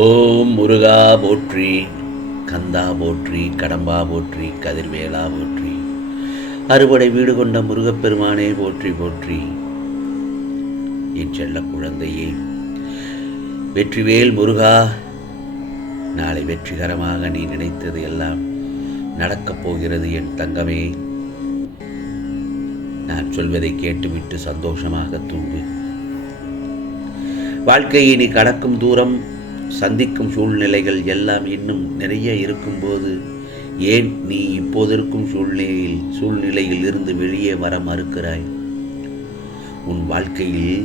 ஓம் முருகா போற்றி, கந்தா போற்றி, கடம்பா போற்றி, கதிர்வேலா போற்றி, அறுபடை வீடு கொண்ட முருகப்பெருமானே போற்றி போற்றி. என் செல்ல குழந்தையே, வெற்றிவேல் முருகா, நாளை வெற்றிகரமாக நீ நினைத்தது எல்லாம் நடக்கப் போகிறது என் தங்கமே. நான் சொல்வதை கேட்டுவிட்டு சந்தோஷமாக தூங்கு. வாழ்க்கையை நீ கடக்கும் தூரம், சந்திக்கும் சூழ்நிலைகள் எல்லாம் இன்னும் நிறைய இருக்கும்போது ஏன் நீ இப்போதிருக்கும் சூழ்நிலையில் இருந்து வெளியே வர மறுக்கிறாய்? உன் வாழ்க்கையில்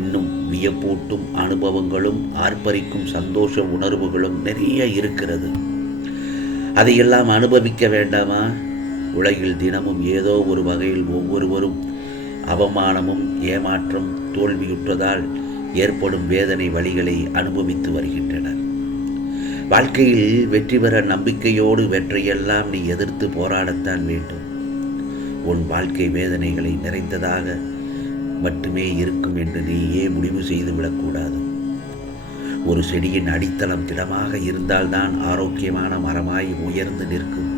இன்னும் வியப்பூட்டும் அனுபவங்களும் ஆர்ப்பரிக்கும் சந்தோஷ உணர்வுகளும் நிறைய இருக்கிறது. அதையெல்லாம் அனுபவிக்க வேண்டாமா? உலகில் தினமும் ஏதோ ஒரு வகையில் ஒவ்வொருவரும் அவமானமும் ஏமாற்றம் தோல்வியுற்றதால் ஏற்படும் வேதனை வழிகளை அனுபவித்து வருகின்றனர். வாழ்க்கையில் வெற்றி பெற நம்பிக்கையோடு வெற்றியெல்லாம் நீ எதிர்த்து போராடத்தான் வேண்டும். உன் வாழ்க்கை வேதனைகளை நிறைந்ததாக மட்டுமே இருக்கும் என்று நீயே முடிவு செய்து விடக்கூடாது. ஒரு செடியின் அடித்தளம் திடமாக இருந்தால்தான் ஆரோக்கியமான மரமாய் உயர்ந்து நிற்கும்.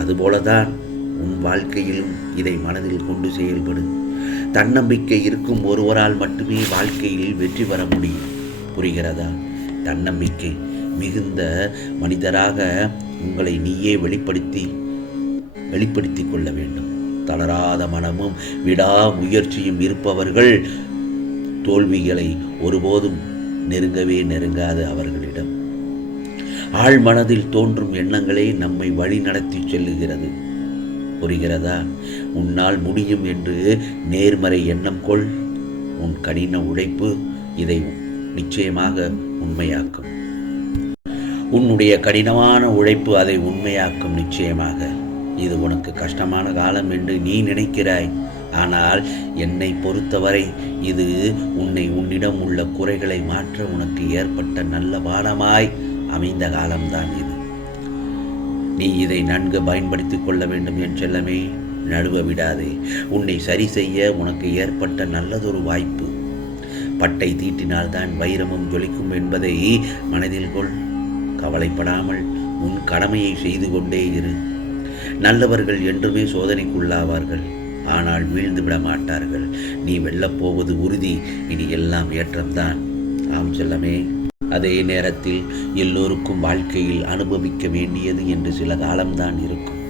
அதுபோலதான் உன் வாழ்க்கையிலும் இதை மனதில் கொண்டு செயல்படும். தன்னம்பிக்கை இருக்கும் ஒருவரால் மட்டுமே வாழ்க்கையில் வெற்றி பெற முடியும். புரிகிறதா? தன்னம்பிக்கை மிகுந்த மனிதராக உங்களை நீயே வெளிப்படுத்தி கொள்ள வேண்டும். தளராத மனமும் விடாமுயற்சியும் இருப்பவர்கள் தோல்விகளை ஒருபோதும் நெருங்காது அவர்களிடம். ஆழ் மனதில் தோன்றும் எண்ணங்களே நம்மை வழி நடத்தி செல்லுகிறது. புரிகிறதா? உன்னால் முடியும் என்று நேர்மறை எண்ணம் கொள். உன் கடின உழைப்பு இதை நிச்சயமாக உண்மையாக்கும். உன்னுடைய கடினமான உழைப்பு அதை உண்மையாக்கும். நிச்சயமாக இது உனக்கு கஷ்டமான காலம் என்று நீ நினைக்கிறாய். ஆனால் என்னை பொறுத்தவரை இது உன்னிடம் உள்ள குறைகளை மாற்ற உனக்கு ஏற்பட்ட நல்ல பாடமாய் அமைந்த காலம்தான் இது. நீ இதை நன்கு பயன்படுத்திக் கொள்ள வேண்டும் என் செல்லமே. நழுவ விடாதே. உன்னை சரி செய்ய உனக்கு ஏற்பட்ட நல்லதொரு வாய்ப்பு. பட்டை தீட்டினால்தான் வைரமும் ஜொலிக்கும் என்பதை மனதில் கொள். கவலைப்படாமல் உன் கடமையை செய்து கொண்டே இரு. நல்லவர்கள் என்றுமே சோதனைக்குள்ளாவார்கள், ஆனால் வீழ்ந்து விட மாட்டார்கள். நீ வெல்லப்போவது உறுதி. இனி எல்லாம் ஏற்றம்தான். ஆம் செல்லமே. அதே நேரத்தில் எல்லோருக்கும் வாழ்க்கையில் அனுபவிக்க வேண்டியது என்று சில காலம்தான் இருக்கும்.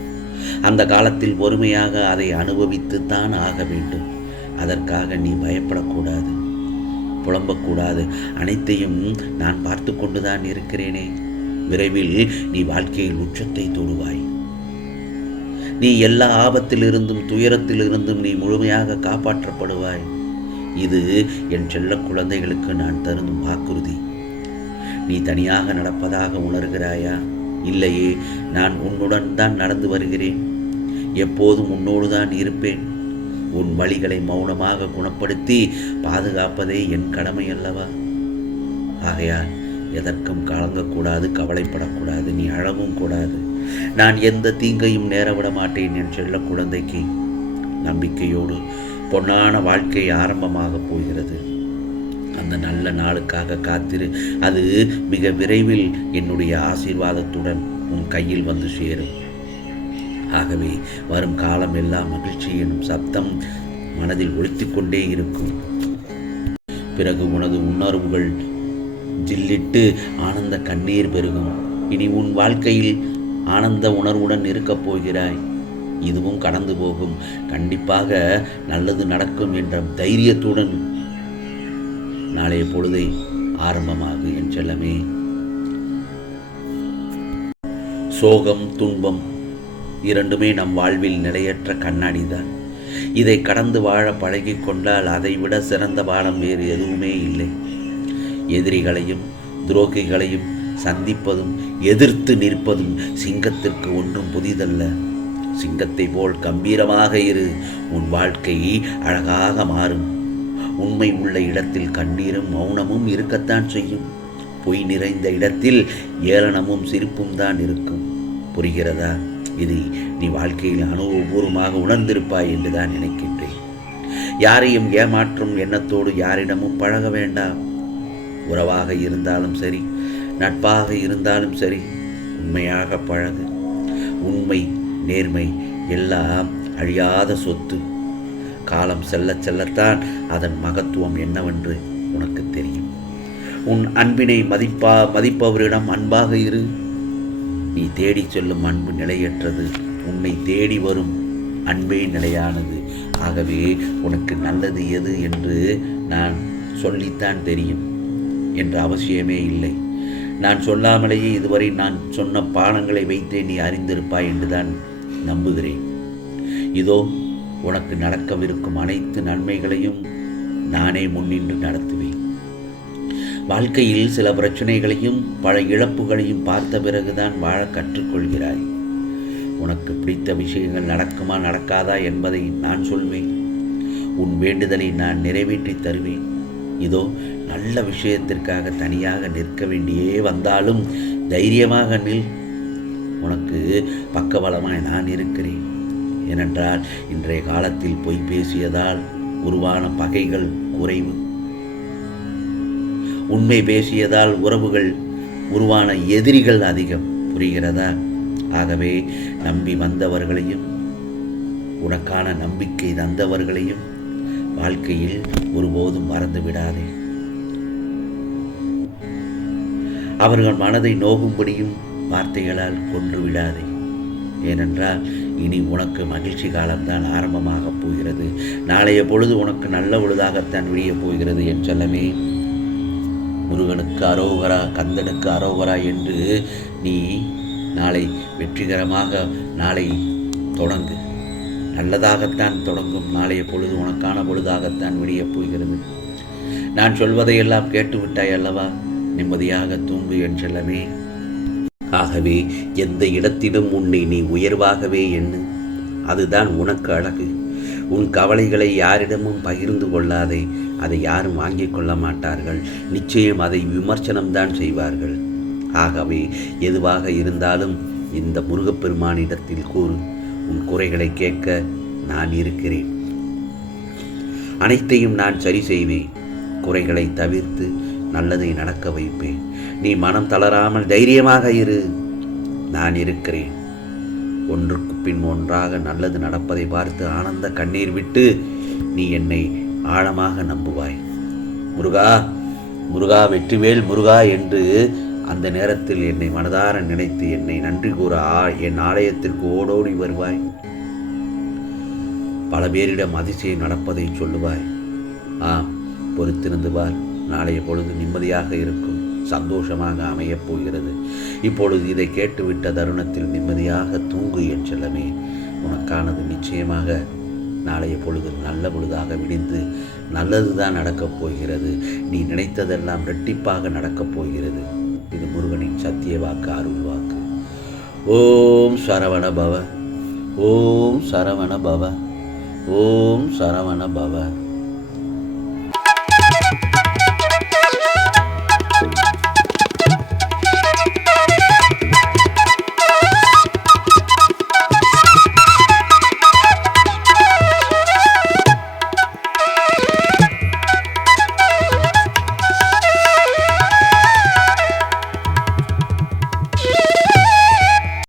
அந்த காலத்தில் பொறுமையாக அதை அனுபவித்துத்தான் ஆக வேண்டும். அதற்காக நீ பயப்படக்கூடாது, புலம்பக்கூடாது. அனைத்தையும் நான் பார்த்து கொண்டுதான் இருக்கிறேனே. விரைவில் நீ வாழ்க்கையில் உச்சத்தை தொடுவாய். நீ எல்லா ஆபத்திலிருந்தும் துயரத்திலிருந்தும் நீ முழுமையாக காப்பாற்றப்படுவாய். இது என் செல்ல குழந்தைகளுக்கு நான் தரும் வாக்குறுதி. நீ தனியாக நடப்பதாக உணர்கிறாயா? இல்லையே, நான் உன்னுடன் தான் நடந்து வருகிறேன். எப்போதும் உன்னோடு தான் இருப்பேன். உன் வழிகளை மௌனமாக குணப்படுத்தி பாதுகாப்பதே என் கடமை அல்லவா? ஆகையால் எதற்கும் கலங்கக்கூடாது, கவலைப்படக்கூடாது, நீ அழவும் கூடாது. நான் எந்த தீங்கையும் நேரவிட மாட்டேன் என் செல்ல குழந்தைக்கு. நம்பிக்கையோடு பொன்னான வாழ்க்கை ஆரம்பமாக போகிறது. அந்த நல்ல நாளுக்காக காத்திரு. அது மிக விரைவில் என்னுடைய ஆசீர்வாதத்துடன் உன் கையில் வந்து சேரும். ஆகவே வரும் காலம் எல்லாம் மகிழ்ச்சி எனும் சப்தம் மனதில் ஒலித்துக் கொண்டே இருக்கும். பிறகு உனது உணர்வுகள் ஜில்லிட்டு ஆனந்த கண்ணீர் பெருகும். இனி உன் வாழ்க்கையில் ஆனந்த உணர்வுடன் இருக்கப் போகிறாய். இதுவும் கடந்து போகும். கண்டிப்பாக நல்லது நடக்கும் என்ற தைரியத்துடன் நாளைய பொழுதை ஆரம்பமாகு என் செல்லமே. சோகம் துன்பம் இரண்டுமே நம் வாழ்வில் நிலையற்ற கண்ணாடிதான். இதை கடந்து வாழ பழகி கொண்டால் அதைவிட சிறந்த பாடம் வேறு எதுவுமே இல்லை. எதிரிகளையும் துரோகிகளையும் சந்திப்பதும் எதிர்த்து நிற்பதும் சிங்கத்திற்கு ஒன்றும் புதிதல்ல. சிங்கத்தை போல் கம்பீரமாக இரு. உன் வாழ்க்கை அழகாக மாறும். உண்மை உள்ள இடத்தில் கண்ணீரும் மௌனமும் இருக்கத்தான் செய்யும். பொய் நிறைந்த இடத்தில் ஏளனமும் சிரிப்பும் தான் இருக்கும். புரிகிறதா? இதை நீ வாழ்க்கையில் அனுபவபூர்வமாக உணர்ந்திருப்பாய் என்றுதான் நினைக்கின்றேன். யாரையும் ஏமாற்றும் எண்ணத்தோடு யாரிடமும் பழக வேண்டாம். உறவாக இருந்தாலும் சரி, நட்பாக இருந்தாலும் சரி, உண்மையாக பழகு. உண்மை, நேர்மை எல்லாம் அழியாத சொத்து. காலம் செல்ல செல்லத்தான் அதன் மகத்துவம் என்னவென்று உனக்கு தெரியும். உன் அன்பினை மதிப்பவரிடம் அன்பாக இரு. நீ தேடி செல்லும் அன்பு நிலையற்றது. உன்னை தேடி வரும் அன்பே நிலையானது. ஆகவே உனக்கு நல்லது எது என்று நான் சொல்லித்தான் தெரியும் என்ற அவசியமே இல்லை. நான் சொல்லாமலேயே இதுவரை நான் சொன்ன பாடங்களை வைத்தே நீ அறிந்திருப்பாய் என்றுதான் நம்புகிறேன். இதோ உனக்கு நடக்கவிருக்கும் அனைத்து நன்மைகளையும் நானே முன்னின்று நடத்துவேன். வாழ்க்கையில் சில பிரச்சனைகளையும் பல இழப்புகளையும் பார்த்த பிறகுதான் வாழ கற்றுக்கொள்கிறாய். உனக்கு பிடித்த விஷயங்கள் நடக்குமா நடக்காதா என்பதை நான் சொல்வேன். உன் வேண்டுதலை நான் நிறைவேற்றி தருவேன். இதோ நல்ல விஷயத்திற்காக தனியாக நிற்க வேண்டியே வந்தாலும் தைரியமாக நில். உனக்கு பக்கபலமாய் நான் இருக்கிறேன். ஏனென்றால் இன்றைய காலத்தில் பொய் பேசியதால் உருவான பகைகள் குறைவு. உண்மை பேசியதால் உறவுகள் உருவான எதிரிகள் அதிகம். புரிகிறதா? ஆகவே நம்பி வந்தவர்களையும் உனக்கான நம்பிக்கை தந்தவர்களையும் வாழ்க்கையில் ஒருபோதும் மறந்து விடாதே. அவர்கள் மனதை நோகும்படியும் வார்த்தைகளால் கொன்று விடாதே. ஏனென்றால் இனி உனக்கு மகிழ்ச்சி காலம்தான் ஆரம்பமாகப் போகிறது. நாளைய பொழுது உனக்கு நல்ல பொழுதாகத்தான் விடியப் போகிறது. என் செல்லமே, முருகனுக்கு அரோகரா, கந்தனுக்கு அரோகரா என்று நீ நாளை வெற்றிகரமாக நாளை தொடங்கு. நல்லதாகத்தான் தொடங்கும். நாளைய பொழுது உனக்கான பொழுதாகத்தான் விடியப் போகிறது. நான் சொல்வதையெல்லாம் கேட்டுவிட்டாய் அல்லவா? நிம்மதியாக தூங்கு என் செல்லமே. ஆகவே எந்த இடத்திலும் உன்னை நீ உயர்வாகவே எண்ணு. அதுதான் உனக்கு அழகு. உன் கவலைகளை யாரிடமும் பகிர்ந்து கொள்ளாதே. அதை யாரும் வாங்கிக் கொள்ள மாட்டார்கள். நிச்சயம் அதை விமர்சனம்தான் செய்வார்கள். ஆகவே எதுவாக இருந்தாலும் இந்த முருகப்பெருமானிடத்தில் கூறு. உன் குறைகளை கேட்க நான் இருக்கிறேன். அனைத்தையும் நான் சரி செய்வேன். குறைகளை தவிர்த்து நல்லதை நடக்க வைப்பேன். நீ மனம் தளராமல் தைரியமாக இரு. நான் இருக்கிறேன். ஒன்றுக்கு பின் ஒன்றாக நல்லது நடப்பதை பார்த்து ஆனந்த கண்ணீர் விட்டு நீ என்னை ஆழமாக நம்புவாய். முருகா, முருகா, வெற்றிவேல் முருகா என்று அந்த நேரத்தில் என்னை மனதார நினைத்து என்னை நன்றி கூற என் ஆலயத்திற்கு ஓடோடி வருவாய். பல பேரிடம் அதிசயம் நடப்பதை சொல்லுவாய். பொறுத்திருந்து பார். நாளைய பொழுது நிம்மதியாக இருக்கும். சந்தோஷமாக அமையப் போகிறது. இப்பொழுது இதை கேட்டுவிட்ட தருணத்தில் நிம்மதியாக தூங்கு என் செல்லமே. உனக்கானது நிச்சயமாக நாளைய பொழுது நல்ல பொழுதாக விடிந்து நல்லதுதான் நடக்கப் போகிறது. நீ நினைத்ததெல்லாம் இரட்டிப்பாக நடக்கப் போகிறது. இது முருகனின் சத்திய வாக்கு, அருள் வாக்கு. ஓம் சரவண பவ, ஓம் சரவண பவ, ஓம் சரவண பவ.